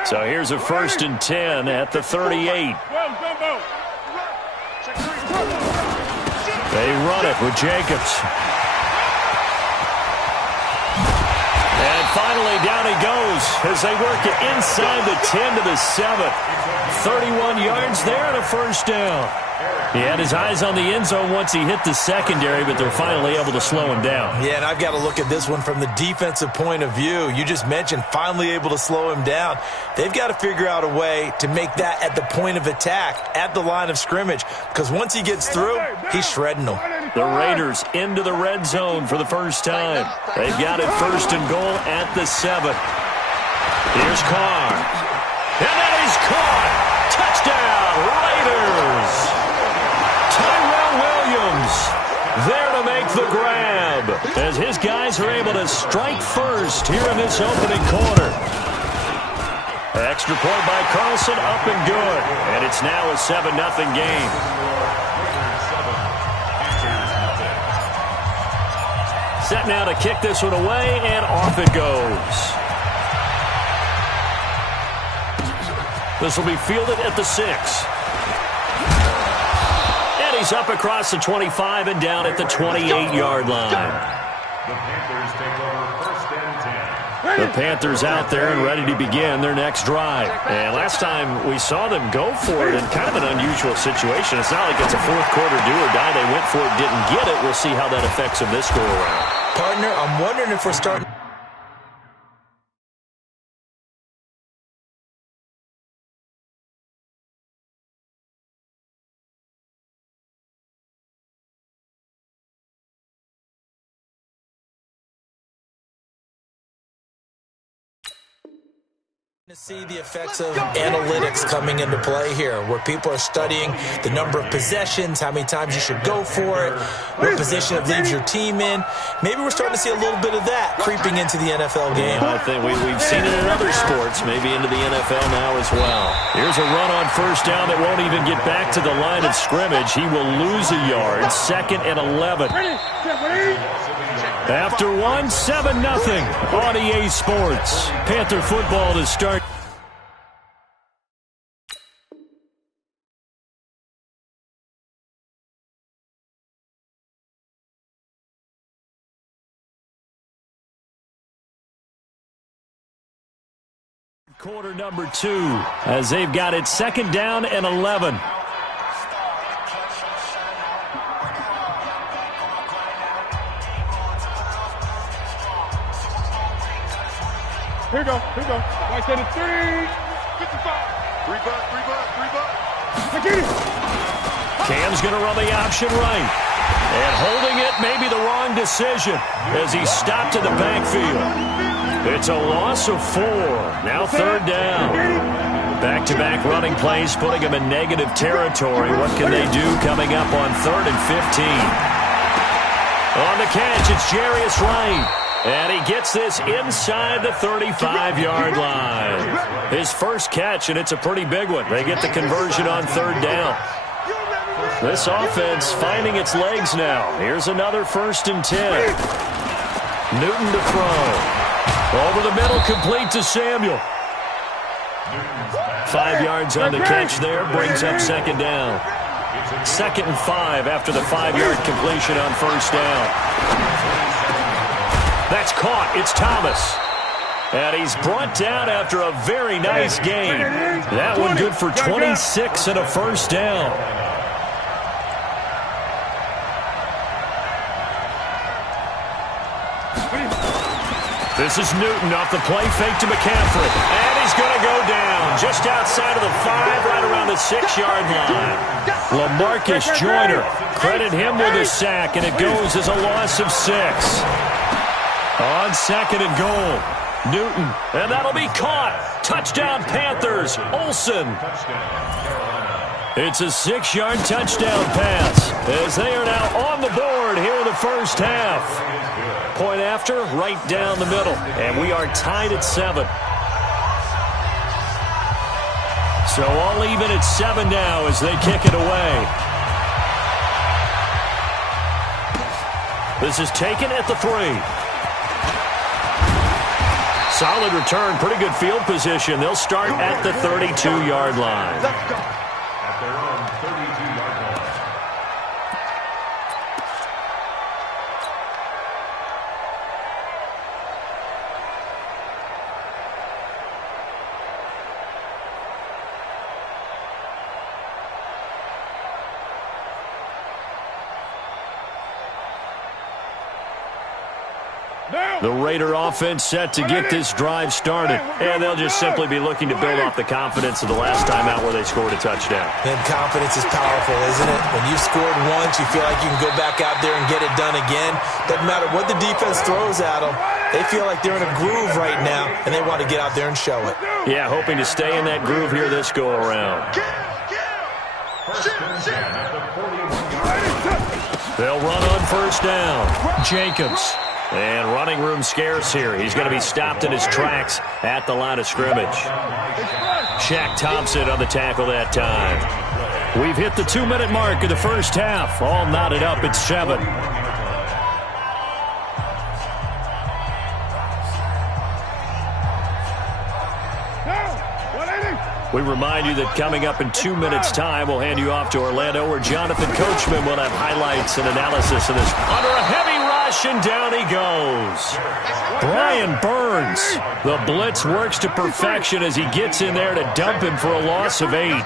So here's a 1st and 10 at the 38. They run it with Jacobs. And finally, down he goes as they work it inside the 10 to the 7. 31 yards there and a 1st down. He had his eyes on the end zone once he hit the secondary, but they're finally able to slow him down. Yeah, and I've got to look at this one from the defensive point of view. You just mentioned finally able to slow him down. They've got to figure out a way to make that at the point of attack, at the line of scrimmage, because once he gets through, he's shredding them. The Raiders into the red zone for the first time. They've got it 1st and goal at the 7. Here's Carr. And that is caught. Touchdown, Raiders. Tyrell Williams there to make the grab as his guys are able to strike first here in this opening quarter. Extra point by Carlson, up and good. And it's now a 7-0 game. Set now to kick this one away, and off it goes. This will be fielded at the 6. And he's up across the 25 and down at the 28-yard line. The Panthers take over 1st and 10. The Panthers out there and ready to begin their next drive. And last time we saw them go for it in kind of an unusual situation. It's not like it's a fourth quarter do or die. They went for it, didn't get it. We'll see how that affects them this go around. Partner, I'm wondering if we're starting... to see the effects of analytics coming into play here, where people are studying the number of possessions, how many times you should go for it, what position it leaves your team in. Maybe we're starting to see a little bit of that creeping into the NFL game. I think we've seen it in other sports, maybe into the NFL now as well. Here's a run on 1st down that won't even get back to the line of scrimmage. He will lose a yard. 2nd and 11. After 7-0 on EA Sports. Panther football to start. Quarter number 2 as they've got it 2nd down and 11. Here we go. White said it's 3. 55. 3 butt. I get it. Cam's going to run the option right. And holding it may be the wrong decision as he stopped in the backfield. It's a loss of 4. Now 3rd down. Back-to-back running plays putting him in negative territory. What can they do coming up on 3rd and 15? On the catch, it's Jarius Wright. And he gets this inside the 35-yard line. His first catch, and it's a pretty big one. They get the conversion on 3rd down. This offense finding its legs now. Here's another 1st and 10. Newton to throw. Over the middle, complete to Samuel. 5 yards on the catch there, brings up 2nd down. 2nd and 5 after the 5-yard completion on 1st down. That's caught. It's Thomas. And he's brought down after a very nice game. That one good for 26 and a 1st down. This is Newton off the play fake to McCaffrey. And he's going to go down just outside of the 5, right around the 6-yard line. LaMarcus Joyner, credit him with a sack, and it goes as a loss of 6. On 2nd and goal, Newton, and that'll be caught. Touchdown Panthers, Olsen. It's a 6-yard touchdown pass as they are now on the board here in the first half. Point after, right down the middle, and we are tied at 7. So all even at 7 now as they kick it away. This is taken at the 3. Solid return, pretty good field position. They'll start at the 32-yard line. At their own 32-yard line. The Raider offense set to get this drive started, and they'll just simply be looking to build off the confidence of the last time out where they scored a touchdown. And confidence is powerful, isn't it? When you've scored once, you feel like you can go back out there and get it done again. Doesn't matter what the defense throws at them. They feel like they're in a groove right now, and they want to get out there and show it. Yeah, hoping to stay in that groove here this go-around. They'll run on first down. Jacobs. And running room scarce here. He's going to be stopped in his tracks at the line of scrimmage. Shaq Thompson on the tackle that time. We've hit the 2-minute mark of the first half. All knotted up at 7. We remind you that coming up in 2 minutes' time, we'll hand you off to Orlando, where Jonathan Coachman will have highlights and analysis of this. Under a heavy rush, and down he goes. Brian Burns. The blitz works to perfection as he gets in there to dump him for a loss of 8. On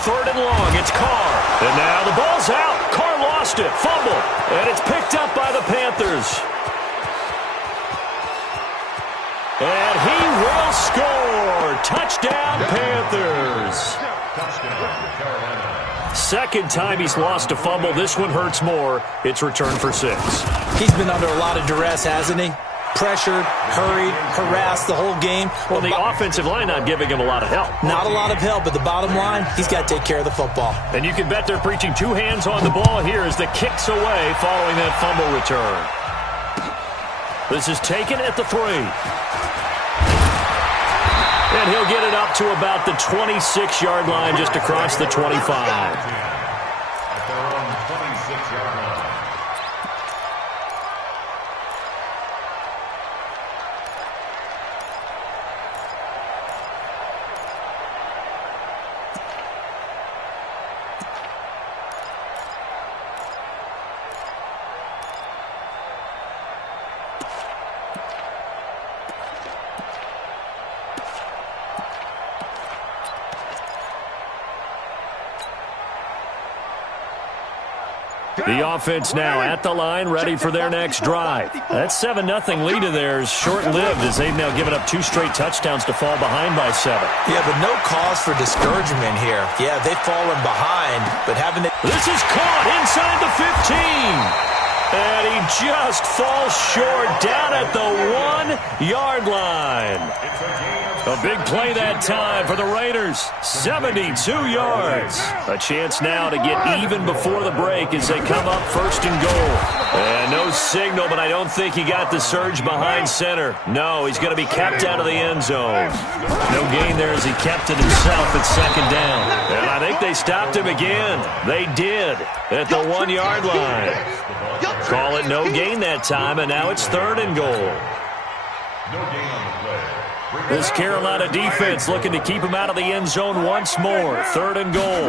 3rd and long, it's Carr. And now the ball's out. Carr lost it. Fumble. And it's picked up by the Panthers. And he will score. Touchdown, Panthers. Second time he's lost a fumble. This one hurts more. It's returned for 6. He's been under a lot of duress, hasn't he? Pressured, hurried, harassed the whole game. Well, the offensive line not giving him a lot of help. Not a lot of help, but the bottom line, he's got to take care of the football. And you can bet they're preaching 2 hands on the ball here as the kick's away following that fumble return. This is taken at the 3. And he'll get it up to about the 26-yard line, just across the 25. At their own 26-yard line. The offense now at the line, ready for their next drive. That 7-0 lead of theirs short-lived as they've now given up 2 straight touchdowns to fall behind by 7. Yeah, but no cause for discouragement here. Yeah, they've fallen behind, but haven't they... This is caught inside the 15. And he just falls short down at the 1-yard line. A big play that time for the Raiders. 72 yards. A chance now to get even before the break as they come up 1st and goal. And no signal, but I don't think he got the surge behind center. No, he's going to be kept out of the end zone. No gain there as he kept it himself at 2nd down. And I think they stopped him again. They did at the 1-yard line. Call it no gain that time, and now it's 3rd and goal. No gain on the play. This Carolina defense looking to keep him out of the end zone once more. 3rd and goal.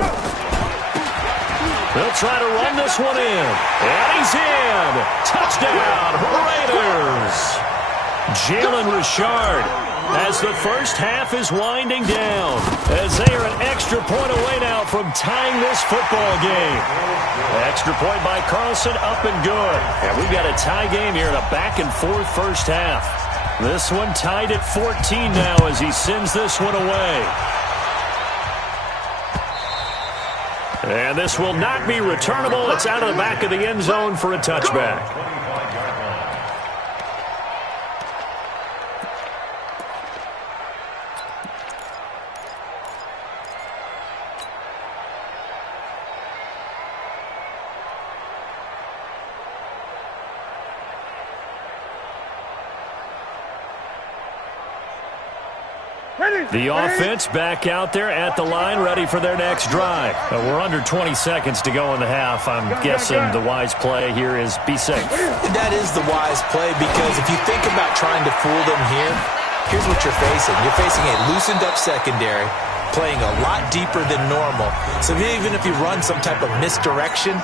They'll try to run this one in. And he's in. Touchdown, Raiders. Jalen Richard as the first half is winding down, as they are an extra point away now from tying this football game. Extra point by Carlson, up and good. And we've got a tie game here in a back-and-forth first half. This one tied at 14 now as he sends this one away. And this will not be returnable. It's out of the back of the end zone for a touchback. The offense back out there at the line, ready for their next drive. We're under 20 seconds to go in the half. I'm guessing the wise play here is be safe. That is the wise play, because if you think about trying to fool them here, here's what you're facing. You're facing a loosened-up secondary, playing a lot deeper than normal. So even if you run some type of misdirection,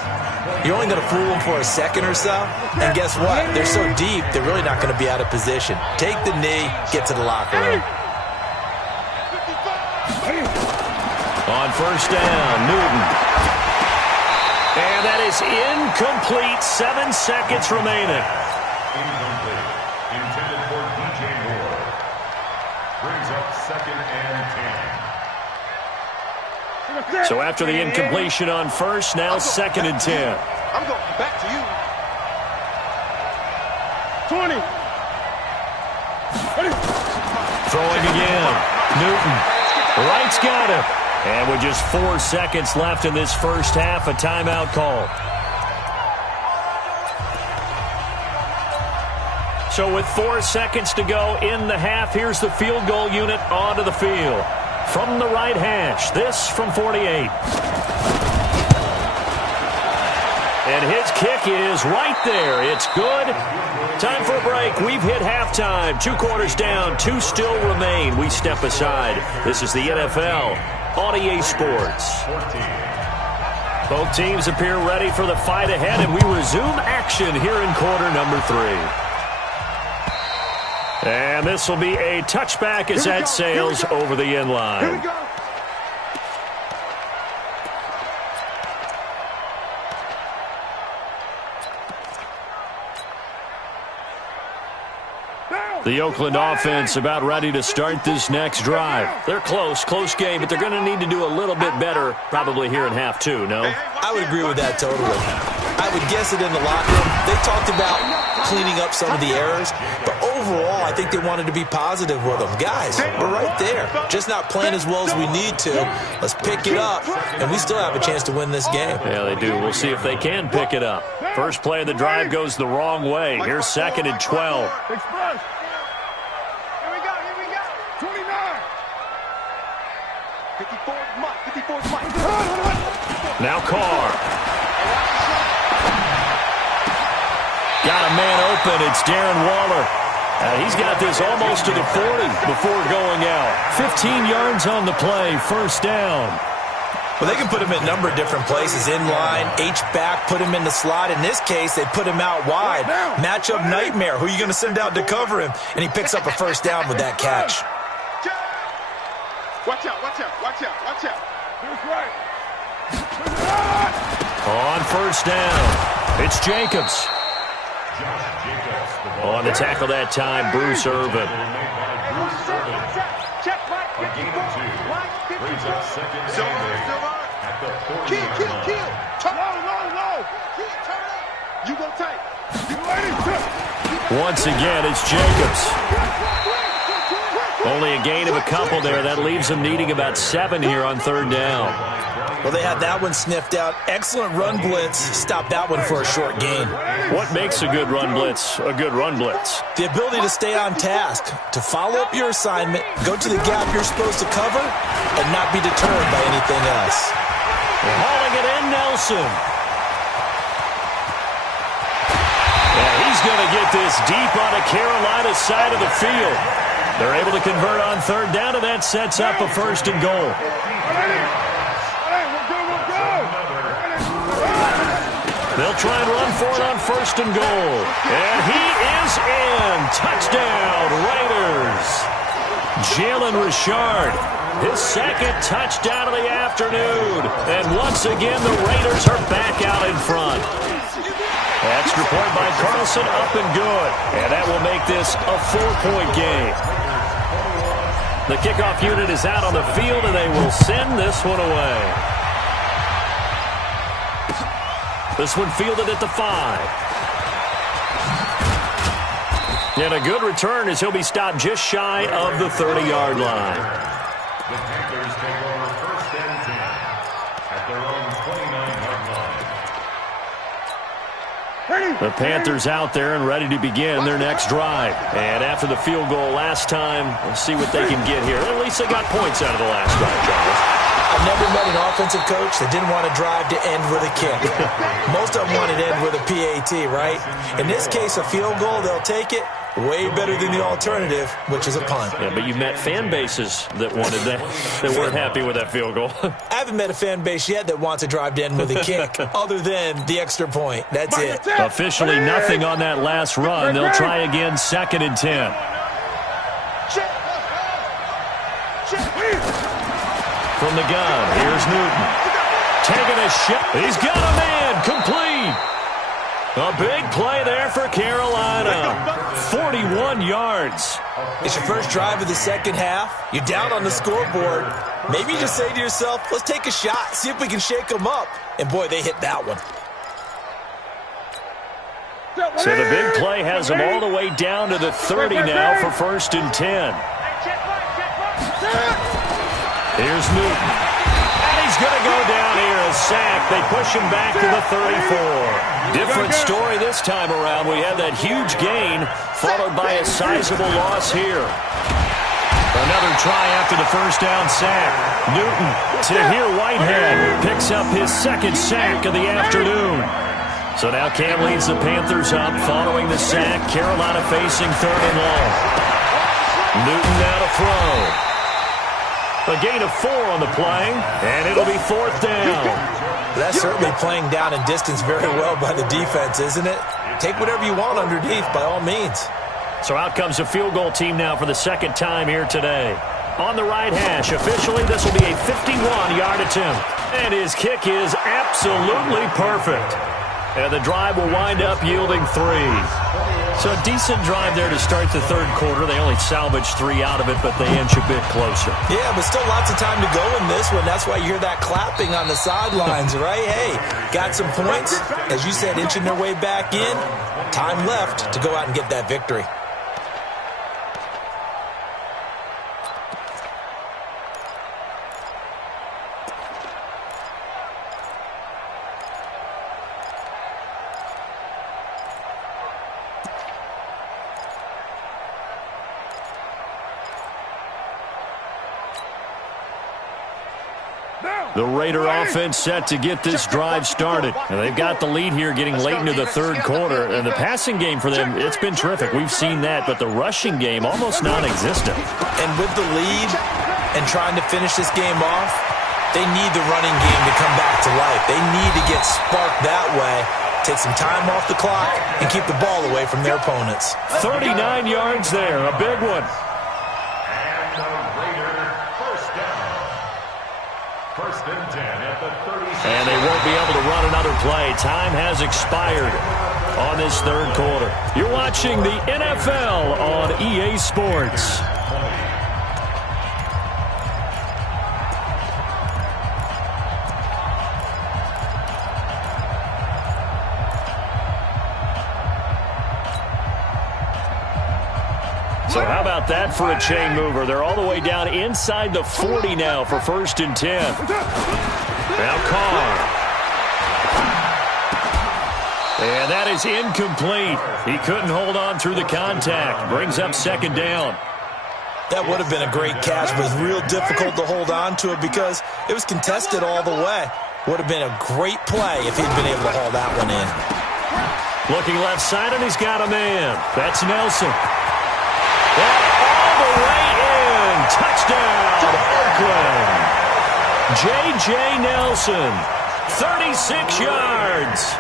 you're only going to fool them for a second or so. And guess what? They're so deep, they're really not going to be out of position. Take the knee, get to the locker room. On first down, Newton. And that is incomplete. 7 seconds remaining. Incomplete. Intended for DJ Moore. Brings up 2nd and 10. So after the incompletion on first, now 2nd and 10. I'm going back to you. 20. Throwing again. Newton. Wright's got him. And with just 4 seconds left in this first half, a timeout call. So with 4 seconds to go in the half, here's the field goal unit onto the field. From the right hash, this from 48. And his kick is right there. It's good. Time for a break. We've hit halftime. 2 quarters down. 2 still remain. We step aside. This is the NFL on EA Sports. Both teams appear ready for the fight ahead, and we resume action here in quarter number 3. And this will be a touchback as that sails over the end line. Here we go. The Oakland offense about ready to start this next drive. They're close game, but they're going to need to do a little bit better probably here in half 2, no? I would agree with that totally. I would guess it in the locker room. They talked about cleaning up some of the errors, but overall, I think they wanted to be positive with them. Guys, we're right there. Just not playing as well as we need to. Let's pick it up, and we still have a chance to win this game. Yeah, they do. We'll see if they can pick it up. First play of the drive goes the wrong way. Here's 2nd and 12. Express. 54 is Mike. Now Carr. Got a man open. It's Darren Waller. He's got this almost to the 40 before going out. 15 yards on the play. First down. Well, they can put him in a number of different places. In line, H-back, put him in the slot. In this case, they put him out wide. Matchup nightmare. Who are you going to send out to cover him? And he picks up a first down with that catch. Watch out, watch out, watch out, watch out. Here's right. On first down, it's Jacobs. On the tackle that time, Bruce Irvin. Check right. A gain of 2. Brings up 2nd and 8 at the 40. Kill. Low. Turn up. You go tight. You ready? Once again, it's Jacobs. Only a gain of a couple there. That leaves them needing about 7 here on 3rd down. Well, they had that one sniffed out. Excellent run blitz. Stop that one for a short gain. What makes a good run blitz a good run blitz? The ability to stay on task, to follow up your assignment, go to the gap you're supposed to cover, and not be deterred by anything else. Hauling it in, Nelson. Yeah, he's going to get this deep on a Carolina side of the field. They're able to convert on 3rd down, and that sets up a 1st and goal. They'll try and run for it on 1st and goal. And he is in. Touchdown, Raiders. Jalen Richard, his second touchdown of the afternoon. And once again, the Raiders are back out in front. Extra point by Carlson, up and good. And that will make this a 4-point game. The kickoff unit is out on the field, and they will send this one away. This one fielded at the 5. And a good return as he'll be stopped just shy of the 30-yard line. The Panthers take over 1st and 10 at their own 29-yard line. The Panthers out there and ready to begin their next drive. And after the field goal last time, we'll see what they can get here. At least they got points out of the last drive, Charles. I've never met an offensive coach that didn't want to drive to end with a kick. Most of them wanted to end with a PAT, right? In this case, a field goal, they'll take it. Way better than the alternative, which is a punt. Yeah, but you met fan bases that wanted that, that weren't happy with that field goal. I haven't met a fan base yet that wants to drive to end with a kick, other than the extra point. That's it. Officially nothing on that last run. They'll try again, 2nd and 10. From the gun, here's Newton. Taking a shot. He's got a man. Complete. A big play there for Carolina. 41 yards. It's your first drive of the second half. You're down on the scoreboard. Maybe you just say to yourself, let's take a shot, see if we can shake them up. And, boy, they hit that one. So the big play has them all the way down to the 30 now for 1st and 10. Here's Newton. And he's going to go down here, a sack. They push him back to the 34. Different story this time around. We had that huge gain followed by a sizable loss here. Another try after the first down sack. Newton to here Whitehead picks up his second sack of the afternoon. So now Cam leads the Panthers up following the sack. Carolina facing 3rd and long. Newton now to throw. A gain of 4 on the play, and it'll be 4th down. That's certainly playing down in distance very well by the defense, isn't it? Take whatever you want underneath, by all means. So out comes a field goal team now for the second time here today. On the right hash, officially this will be a 51-yard attempt. And his kick is absolutely perfect. And the drive will wind up yielding 3. So a decent drive there to start the 3rd quarter. They only salvaged 3 out of it, but they inch a bit closer. Yeah, but still lots of time to go in this one. That's why you hear that clapping on the sidelines, right? Hey, got some points. As you said, inching their way back in. Time left to go out and get that victory. The Raider offense set to get this drive started. And they've got the lead here getting late into the 3rd quarter. And the passing game for them, it's been terrific. We've seen that, but the rushing game almost non-existent. And with the lead and trying to finish this game off, they need the running game to come back to life. They need to get sparked that way, take some time off the clock, and keep the ball away from their opponents. 39 yards there, a big one. And they won't be able to run another play. Time has expired on this 3rd quarter. You're watching the NFL on EA Sports. So how about that for a chain mover? They're all the way down inside the 40 now for 1st and 10. Now Carr. And that is incomplete. He couldn't hold on through the contact. Brings up 2nd down. That would have been a great catch, but it was real difficult to hold on to it because it was contested all the way. Would have been a great play if he'd been able to haul that one in. Looking left side, and he's got a man. That's Nelson. And all the way in. Touchdown, Oakland. J.J. Nelson, 36 yards.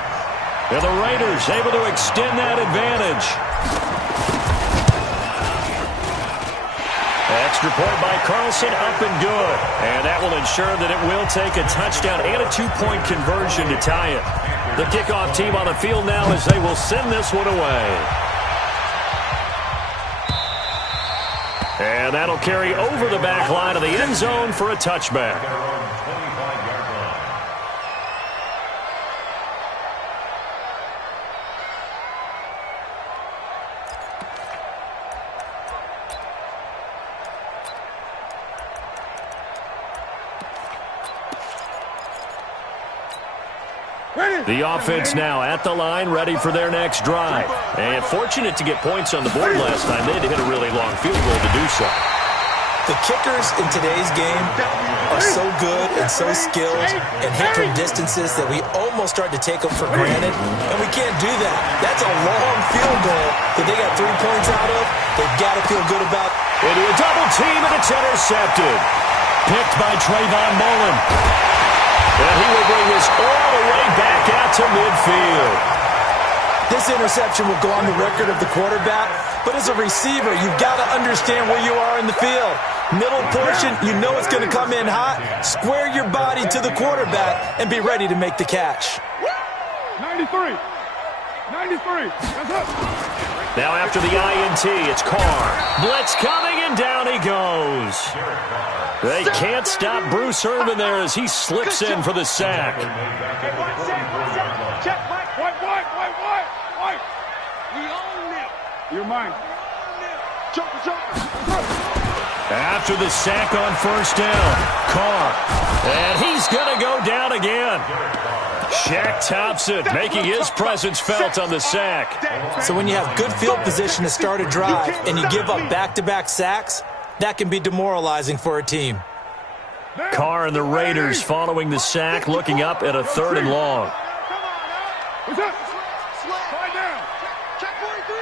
And the Raiders able to extend that advantage. Extra point by Carlson, up and good. And that will ensure that it will take a touchdown and a 2-point conversion to tie it. The kickoff team on the field now as they will send this one away. And that'll carry over the back line of the end zone for a touchback. The offense now at the line, ready for their next drive. And fortunate to get points on the board last time. They had to hit a really long field goal to do so. The kickers in today's game are so good and so skilled and hit from distances that we almost start to take them for granted, and we can't do that. That's a long field goal that they got 3 points out of. They've got to feel good about. Into a double team, and it's intercepted. Picked by Trayvon Mullen. And he will bring this all the way back out to midfield. This interception will go on the record of the quarterback, but as a receiver, you've got to understand where you are in the field. Middle portion, you know it's going to come in hot. Square your body to the quarterback and be ready to make the catch. 93. 93. That's up. Now after the INT, it's Carr. Blitz coming, and down he goes. They can't stop Bruce Irvin there as he slips in for the sack. Check, white. We own them. You're mine. Jump. After the sack on first down, Carr. And he's going to go down again. Shaq Thompson making his presence felt on the sack. So when you have good field position to start a drive and you give up back-to-back sacks, that can be demoralizing for a team. Carr and the Raiders following the sack, looking up at a 3rd and long. What's up? Slide down. Check 43.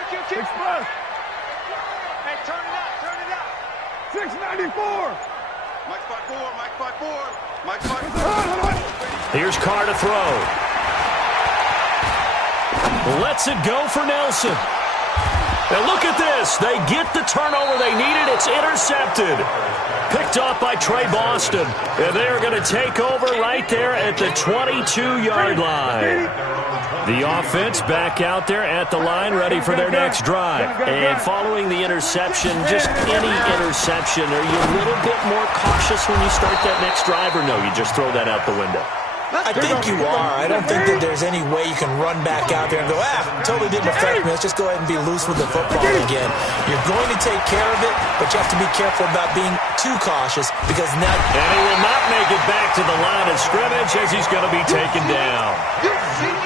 Check. Hey, turn it out. 694. Mike 5'4". Here's Carr to throw. Lets it go for Nelson. Now look at this. They get the turnover they needed. It's intercepted. Picked off by Trey Boston. And they are going to take over right there at the 22-yard line. The offense back out there at the line, ready for their next drive. And following the interception, just any interception, are you a little bit more cautious when you start that next drive, or no, you just throw that out the window? I think you are. I don't think that there's any way you can run back out there and go, totally didn't affect me. Let's just go ahead and be loose with the football again. You're going to take care of it, but you have to be careful about being too cautious because now... And he will not make it back to the line of scrimmage as he's going to be taken down.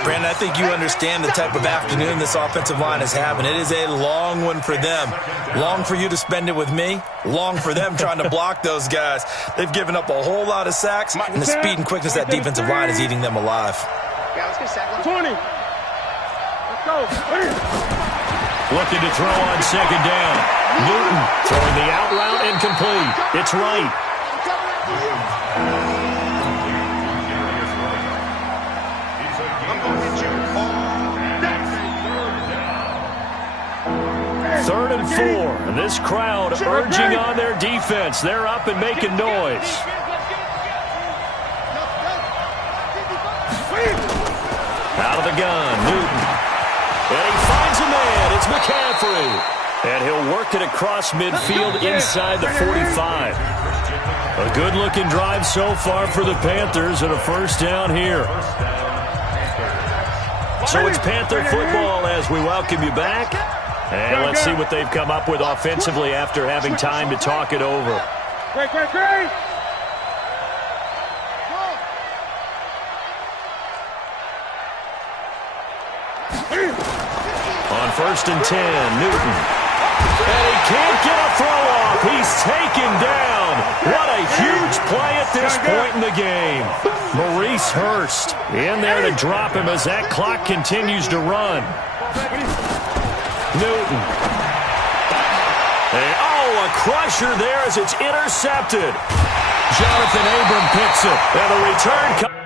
Brandon, I think you understand the type of afternoon this offensive line is having. It is a long one for them. Long for you to spend it with me. Long for them trying to block those guys. They've given up a whole lot of sacks, and the speed and quickness of that defensive line is eating them alive. Yeah, let's get sack 20. Let's go. Looking to throw on second down. Newton throwing the out route incomplete. It's right. Third and 4. And this crowd urging on their defense. They're up and making noise. Out of the gun, Newton. And he finds a man. It's McCaffrey. And he'll work it across midfield inside the 45. A good-looking drive so far for the Panthers and a first down here. So it's Panther football as we welcome you back. And let's see what they've come up with offensively after having time to talk it over. Great. On first and 10, Newton. And he can't get a throw off. He's taken down. What a huge play at this point in the game. Maurice Hurst in there to drop him as that clock continues to run. Newton. And, a crusher there as it's intercepted. Jonathan Abram picks it. And the return comes.